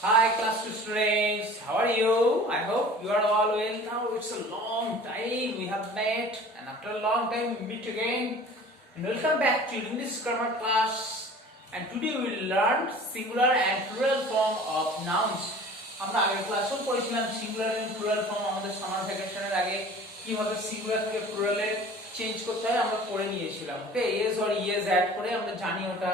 Hi class 2 students, how are you? I hope you are all well. Now it's a long time we have met and after a long time we meet again and welcome back to English grammar class and today we will learn singular and plural form of nouns. আমরা আগের ক্লাসেও পড়েছিলাম singular and plural form আমাদের summer ভ্যাকেশনের আগে কিভাবে singular থেকে প্লুরালে change করতে হয় আমরা পড়ে নিয়েছিলাম। Okay S or ES add করে আমরা জানি ওটা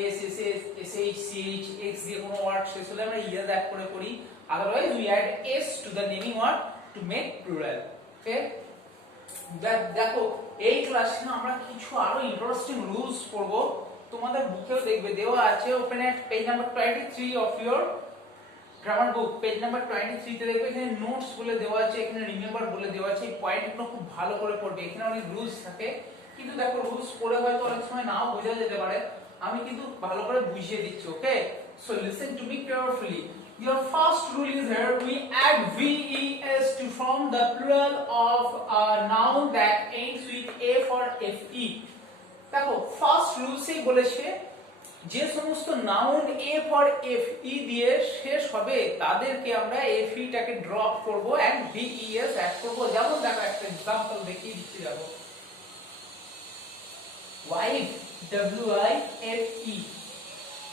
S S S S H C H X দিয়ে কোনো ওয়ার্ড শেষ হলে আমরা ইএস অ্যাড করে করি, otherwise we add S to the naming word to make plural. Okay দেখো এই ক্লাসে আমরা কিছু আরো ইন্টারেস্টিং রুলস পড়ব, তোমাদের বুকেও দেখবে দেওয়া আছে। Open at page number 23 of your grammar book, page number 23 তে দেখবে এখানে নোটস বলে দেওয়া আছে, এখানে রিমেম্বার বলে দেওয়া আছে। এই পয়েন্টগুলো খুব ভালো করে পড়বে, এখানে অনেক রুলস থাকে কিন্তু দেখো রুলস পড়ে হয়তো অনেক সময় নাও বোঝা যেতে পারে, আমি কিন্তু ভালো করে বুঝিয়ে দিচ্ছি। Okay so listen to me carefully. Your first rule is here we add VES to form the plural of a noun that ends with F or FE. দেখো ফার্স্ট রুলসেই বলেছে যে সমস্ত noun F or F E দিয়ে শেষ হবে তাদেরকে আমরা F E টাকে ড্রপ করব এন্ড ভিইএস অ্যাড করব। যেমন দেখো একটা एग्जांपल দেখিয়ে দিচ্ছি। দেখো wife W I F E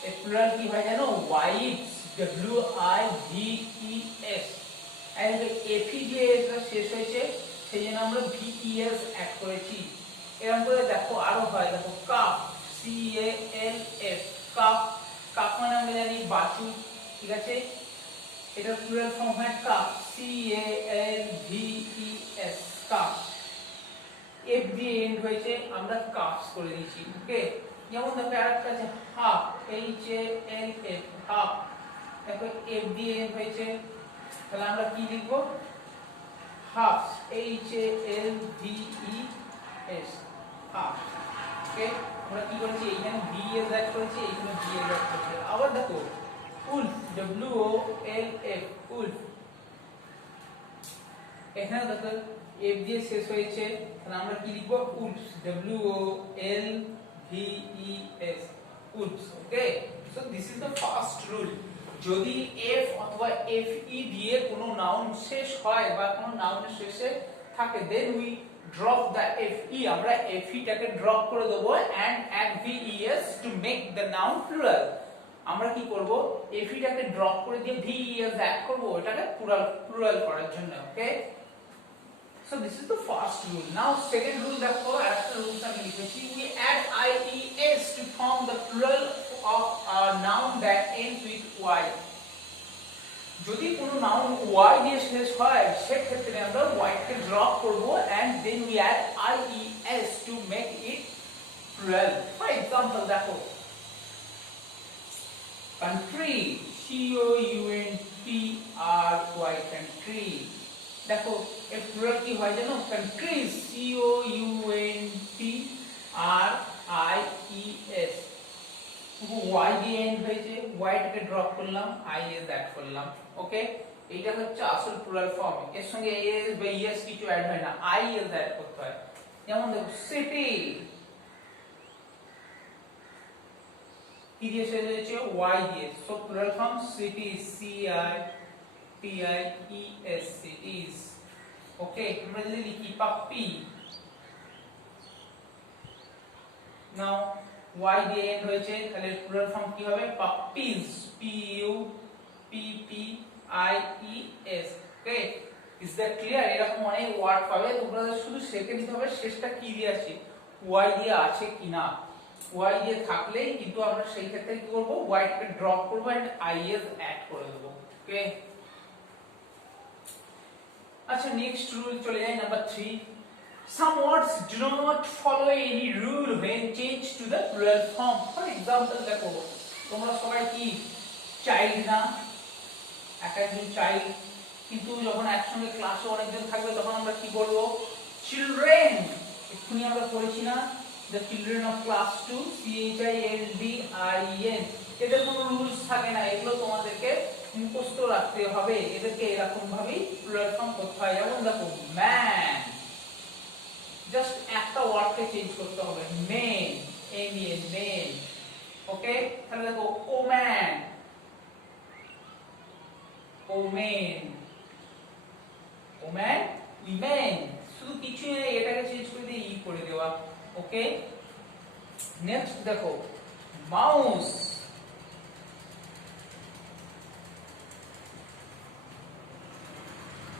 এর প্লুরাল কি হয় জানো? Wives W I V E S and F E দিয়ে এটা শেষ হয়েছে সেইজন্য আমরা ভিইএস অ্যাড করেছি। এরকম করে দেখো আরো হয়, দেখো calf C A L F calf, calf মানে আমরা জানি বাছু, ঠিক আছে? এটা প্লুরাল ফর্ম হয় calf C A L V E S calf. F দিয়ে এন্ড হয়েছে আমরা কাপস করে দিয়েছি। ওকে যেমন দেখো আরেকটা আছে half H A L F half, দেখো এফ দিয়ে এন্ড হয়েছে তাহলে আমরা কি লিখব? Half H A L V E S half. Okay আমরা কি করেছি এইখানে ভি এস অ্যাড করেছি, এইখানে ভি এস অ্যাড করেছি। আবার দেখো wolf W O L F wolf, এখানে দেখো এফ দিয়ে শেষ হয়েছে তাহলে আমরা কি লিখব? Wolf W O L V E S wolf. Okay so this is the first rule. যদি এফ অথবা এফ ই দিয়ে কোনো নাউন শেষ হয় বা কোনো নাউনের শেষে থাকে then we drop the fe, আমরা fe টাকে ড্রপ করে দেব and add ves to make the noun plural। আমরা কি করব? fe টাকে ড্রপ করে দিয়ে ves অ্যাড করব এটাকে প্লুরাল করার জন্য। ওকে so this is the first rule. Now second rule দেখো আরেকটা রুলস আমি লিখেছি we add ies to form the plural of a noun that ends with y। যদি কোনো নাউন y দিয়ে শেষ হয় সেক্ষেত্রে আমরা y কে ড্রপ করব and then we add ies to make it plural। for example দেখো country c o u n t r y country, দেখো এর প্লুরাল কি হয় জানো? countries c o u n t r i e s, y দিয়ে end হয়েছে y টাকে drop করলাম ies অ্যাড করলাম। ওকে এইটা হচ্ছে আসল প্লুরাল ফর্ম, এর সঙ্গে es বা es কিছু অ্যাড হয় না, ies অ্যাড করতে হয়। যেমন দেখো সিটি কি দিয়ে শেষ হয়েছে? y দিয়ে, so plural form cities c i t i e s cities। ওকে আমরা যদি লিখি পাপ্পি, নাও y দিয়ে এন্ড হয়েছে তাহলে প্লুরাল ফর্ম কি হবে? পাপ্পিজ p u p p i e s। Okay is that clear? এরকম অনেক ওয়ার্ড পাবে, তোমরা শুধু সেকে দিতে হবে শেষটা কি দিয়ে আছে, y দিয়ে আছে কিনা। y দিয়ে থাকলেই কিন্তু আমরা সেই ক্ষেত্রে কি করব? y কে ড্রপ করব এন্ড is অ্যাড করে দেব। ওকে আচ্ছা নেক্সট রুল চলে যাই number 3। some words do not follow any rule when changed to the plural form। for example দেখো তোমরা সবাই কি চাইল্ড না? একজন চাইল্ড, কিন্তু যখন একসঙ্গে ক্লাসে অনেকজন থাকবে তখন আমরা কি বলব? চিলড্রেন। এক্ষুনি আমরা পড়েছি না the children of class 2 c h i l d r e n, এদের কোনো রুলস থাকে না, এগুলো তোমাদেরকে মুখস্থ রাখতে হবে, এদেরকে এরকম ভাবেই প্লুরাল ফর্ম করতে হয়। যেমন দেখো ম্যান, জাস্ট একটা ওয়ার্ডকে চেঞ্জ করতে হবে, মেন এম এ মেন। ওকে তাহলে দেখো ওম্যান ওমেন, ওম্যান, উইমেন, শুধু কিছু এটাকে চেঞ্জ করে দিয়ে ই করে দেওয়া। ওকে, নেক্সট দেখো মাউস,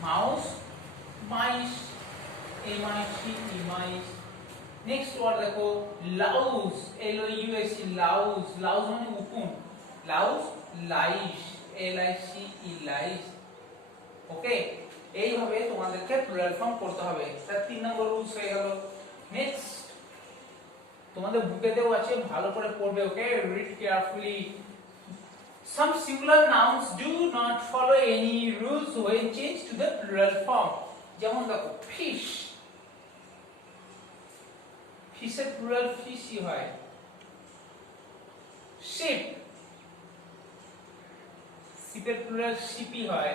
মাউস, মাইস, এই মাইসি, এই মাইস। নেক্সট ওয়ার্ড দেখো লাউজ, এল ও ইউ এস ই, লাউজ, লাউজ মানে উকুন, louse, lice, L I C E, lice. Okay, এইভাবে তোমাদেরকে প্লুরাল ফর্ম করতে হবে। তার 3 নম্বর রুলস হয়ে গেল। নেক্সট তোমাদের বুকেতেও আছে, ভালো করে পড়বে। Okay, read carefully. Some singular nouns do not follow any rules when changed to the plural form. যেমন দেখো fish, ফিশের প্লুরাল ফিশই হয়। শিপ, শিপের প্লুরাল শিপই হয়।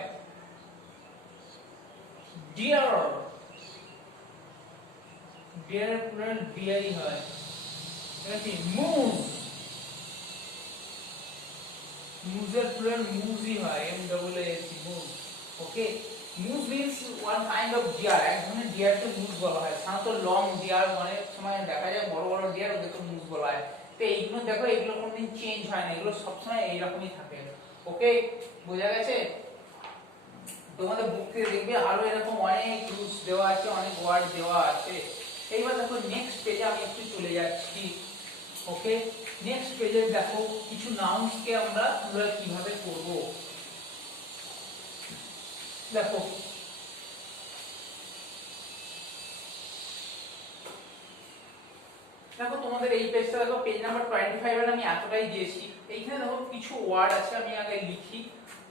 ডিয়ার, ডিয়ারের প্লুরাল ডিয়ারই হয়। ঠিক আছে, মুভ, মুজের প্লুরাল মুজই হয়, M double A S E, মুভ। Okay, moose means one kind of deer, এক ধরনের ডিয়ারকে মুজ বলা হয়। সাধারণত লং ডিয়ার অনেক সময় দেখা যায়, বড় বড় ডিয়ার ওদেরকে মুজ বলা হয়। তো এইগুলো দেখো, এগুলো কোনদিন চেঞ্জ হয় না, এগুলো সবসময় এইরকমই থাকে। ওকে, বোঝা গেছে? তোমাদের বুক থেকে দেখবে আরো এরকম অনেক রুলস দেওয়া আছে, অনেক ওয়ার্ড দেওয়া আছে। এইবার দেখো নেক্সট পেজে আমি একটু চলে যাচ্ছি। ওকে, নেক্সট পেজে দেখো কিছু নাউন্স কে আমরা প্লুরাল কিভাবে করব। দেখো দেখো তোমাদের এই পেজটা দেখো, পেজ নাম্বার 25 এর আমি এতটাই দিয়েছি। এইখানে দেখো কিছু ওয়ার্ড আছে, আমি আগে লিখি।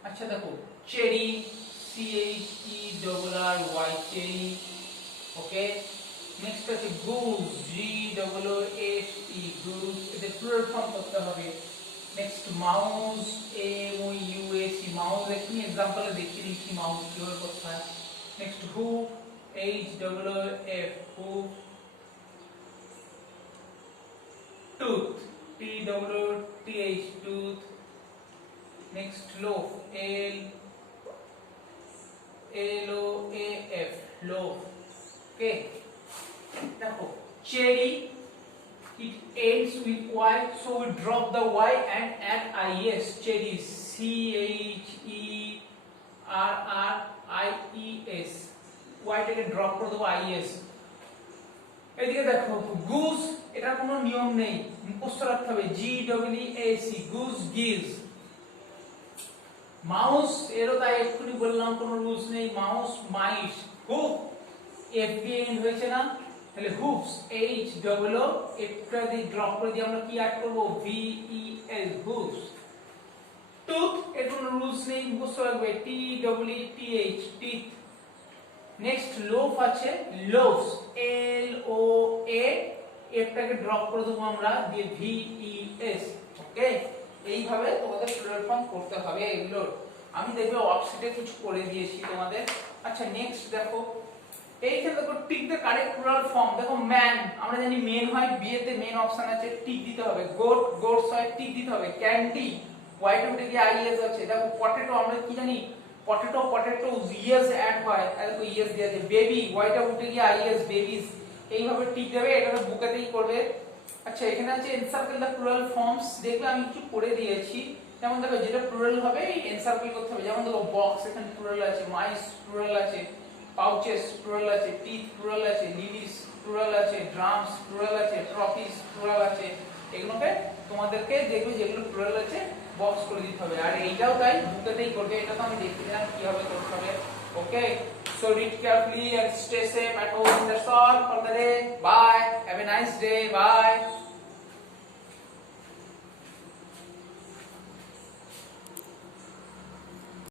আচ্ছা দেখো, cherry, C H E double R Y, cherry. Okay, next আছে goose, G double O S E, goose, এদের প্লুরাল ফর্ম করতে হবে। Next mouse, M O U S E, mouse. এখানে एग्जांपल দেখিয়ে দিচ্ছি মাউস কিভাবে করতে হয়। Next hoof, H double O F, hoof. tooth, t double o t h, tooth. Next loaf, l o a f, loaf. Okay, দেখো cherry, it ends with y, so we drop the y and add is, cherries, c h e r r i e s, y টাকে drop করে দেবো is। এদিকে দেখো Goodge, এটা কোনো নিয়ম নেই, মুখস্থ রাখতে হবে, G double E A C, goose, geese. Mouse, এরও তাই এক্ষুনি বললাম, কোনো রুলস নেই, মাউস, মাইস। হুক, এফ দিয়ে এন্ড হয়েছে না, তাহলে হুপস, এইচ ডবল ও, এফটা দিয়ে ড্রপ করে দিয়ে আমরা কি অ্যাড করব, V E L, hooves. Tooth, এর কোনো রুলস নেই, মুখস্থ রাখবে, T double E T H, teeth. Next loaf আছে, লোফস, এল ও এ, এফটাকে ড্রপ করে দেবো আমরা, দিয়ে ভি ই এস। ওকে, এইভাবে তোমাদের প্লুরাল ফর্ম করতে হবে এগুলো। আমি দেখবে ওয়ার্কশিটে কিছু করে দিয়েছি তোমাদের। আচ্ছা নেক্সট দেখো, এইখানে দেখো tick the correct plural form. দেখো ম্যান, আমরা জানি মেন হয়, বিয়েতে মেন অপশন আছে, টিক দিতে হবে। গোট, গোটস হয়, টিক দিতে হবে। ক্যান্ডি, হোয়াইট উঠে গিয়ে আইএস আছে। দেখো পটেটো, আমরা কি জানি, পটেটো, পটেটোস, ইএস অ্যাড হয়, দেখো ইএস দিয়ে আছে। বেবি, হোয়াইট উঠে গিয়ে আইএস, বেবিস। এইভাবে টিক দেবে, এটা বুকেতেই করবে। আচ্ছা এখানে আছে এনসার্কেল দ্য প্লুরাল ফর্মস, দেখবে আমি কিছু করে দিয়েছি। যেমন দেখো যেটা প্লুরাল হবে এনসার্কেল করতে হবে। যেমন দেখো বক্স, এখানে প্লুরাল আছে, মাইস প্লুরাল আছে, পাউচেস প্লুরাল আছে, টিথ প্লুরাল আছে, লিলিস প্লুরাল আছে, ড্রামস প্লুরাল আছে, ট্রফিস প্লুরাল আছে। এগুলোকে তোমাদেরকে দেখবে যেগুলো প্লুরাল আছে বক্স করে দিতে হবে। আর এইটাও তাই, বুকেতেই করবে। এটা তো আমি দেখিয়ে দিলাম কিভাবে করতে হবে। ওকে, so read carefully and stay safe at home. That's all for the day. Bye, have a nice day. Bye.